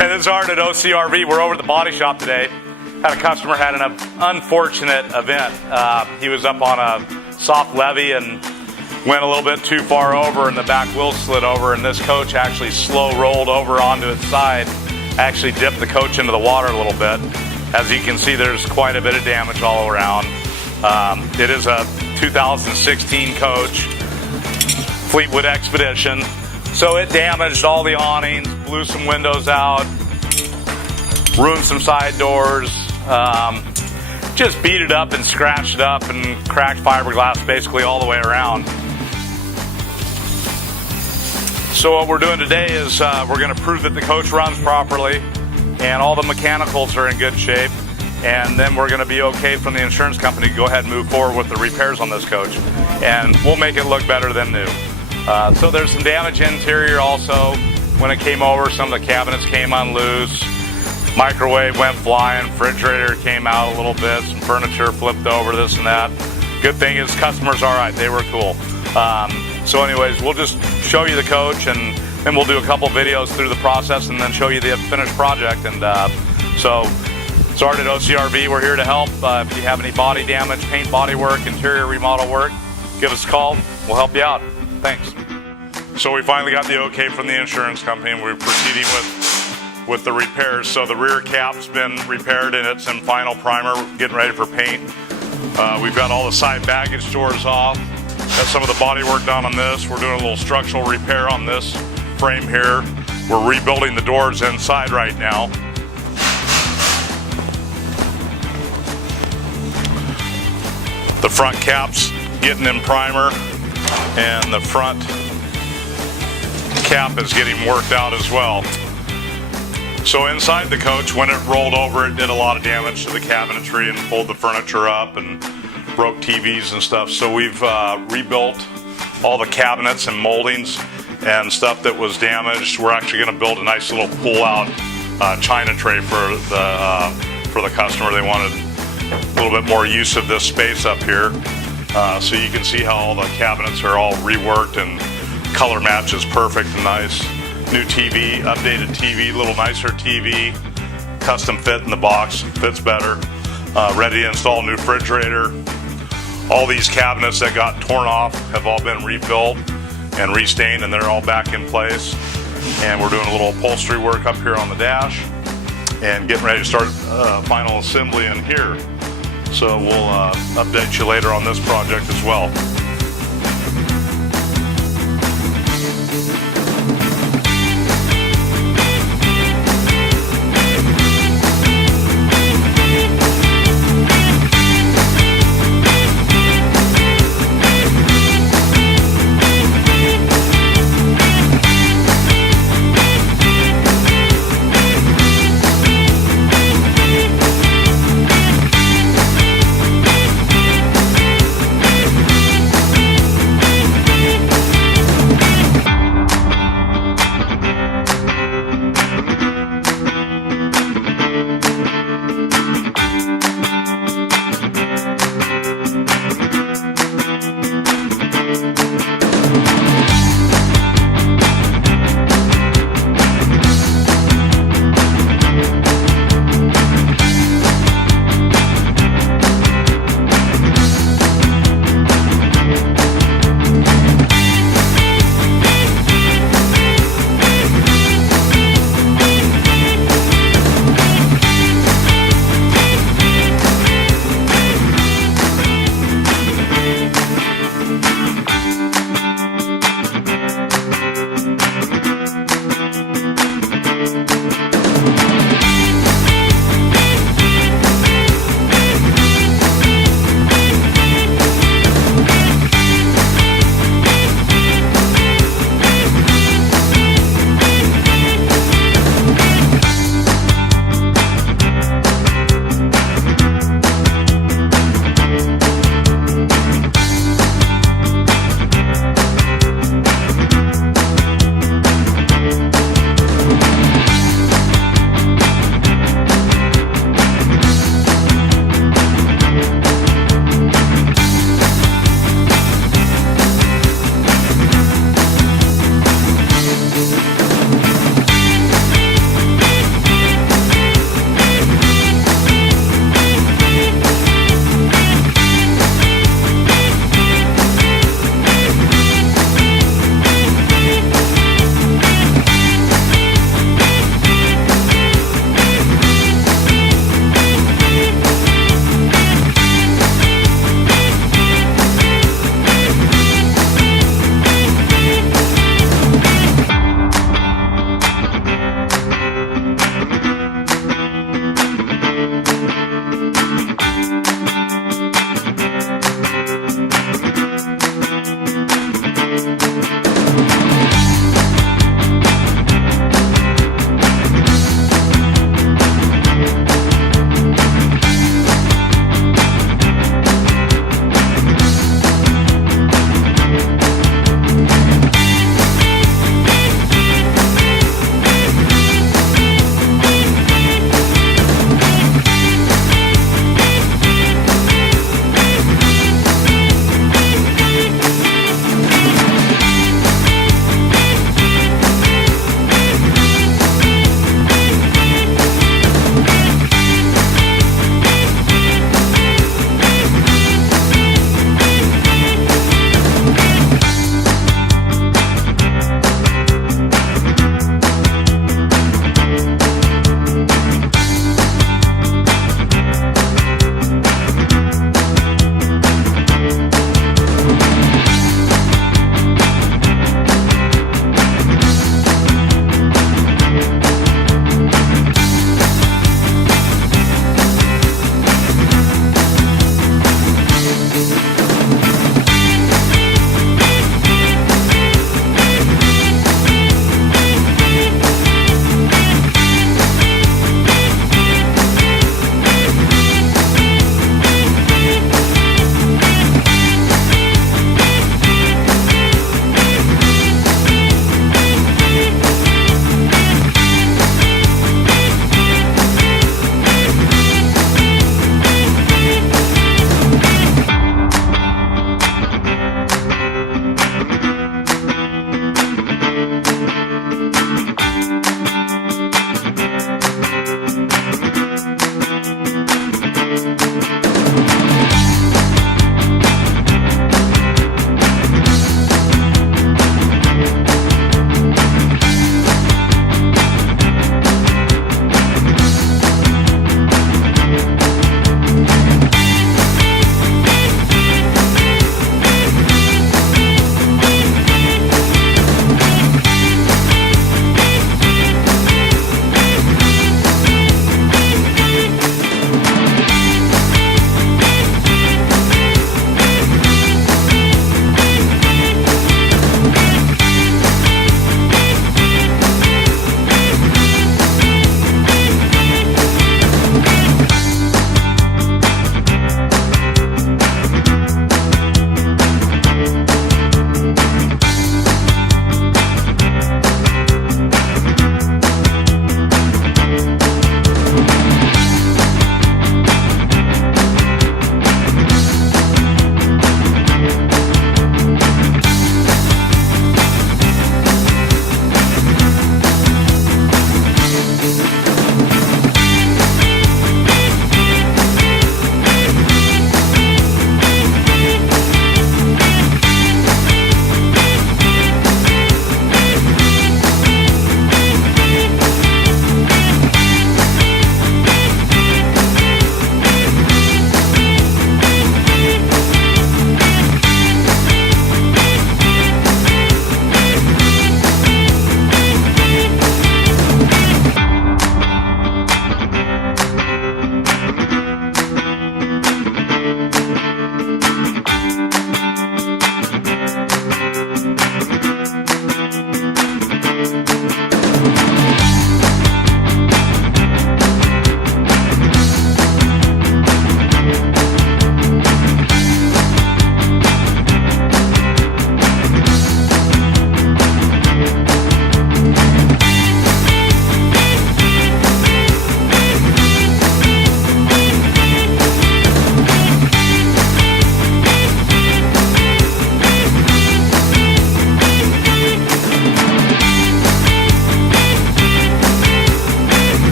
Hey, this is Art at OCRV. We're over at the body shop today. Had a customer had an unfortunate event. He was up on a soft levee and went a little bit too far over, and the back wheel slid over, and this coach actually slow rolled over onto its side. Actually dipped the coach into the water a little bit. As you can see, there's quite a bit of damage all around. It is a 2016 coach, Fleetwood Expedition. So it damaged all the awnings, blew some windows out, ruined some side doors, just beat it up and scratched it up and cracked fiberglass basically all the way around. So what we're doing today is we're going to prove that the coach runs properly and all the mechanicals are in good shape, and then we're going to be okay from the insurance company to go ahead and move forward with the repairs on this coach, and we'll make it look better than new. So there's some damage interior also. When it came over, some of the cabinets came unloose, microwave went flying, refrigerator came out a little bit, some furniture flipped over, this and that. Good thing is customers all right, they were cool. So anyways, we'll just show you the coach, and then we'll do a couple videos through the process and then show you the finished project. And so Art at OCRV, we're here to help. If you have any body damage, paint, body work, interior remodel work, give us a call, we'll help you out. Thanks. So we finally got the okay from the insurance company, and we're proceeding with the repairs. So the rear cap's been repaired and it's in final primer, getting ready for paint. We've got all the side baggage doors off. Got some of the body work done on this. We're doing a little structural repair on this frame here. We're rebuilding the doors inside right now. The front cap's getting in primer, and the front cap is getting worked out as well. So inside the coach, when it rolled over, it did a lot of damage to the cabinetry and pulled the furniture up and broke TVs and stuff. So we've rebuilt all the cabinets and moldings and stuff that was damaged. We're actually going to build a nice little pull-out china tray for the customer. They wanted a little bit more use of this space up here. So you can see how all the cabinets are all reworked and color match is perfect and nice. New TV, updated TV, a little nicer TV, custom fit in the box, fits better. Ready to install new refrigerator. All these cabinets that got torn off have all been rebuilt and restained, and they're all back in place. And we're doing a little upholstery work up here on the dash and getting ready to start final assembly in here. So we'll update you later on this project as well.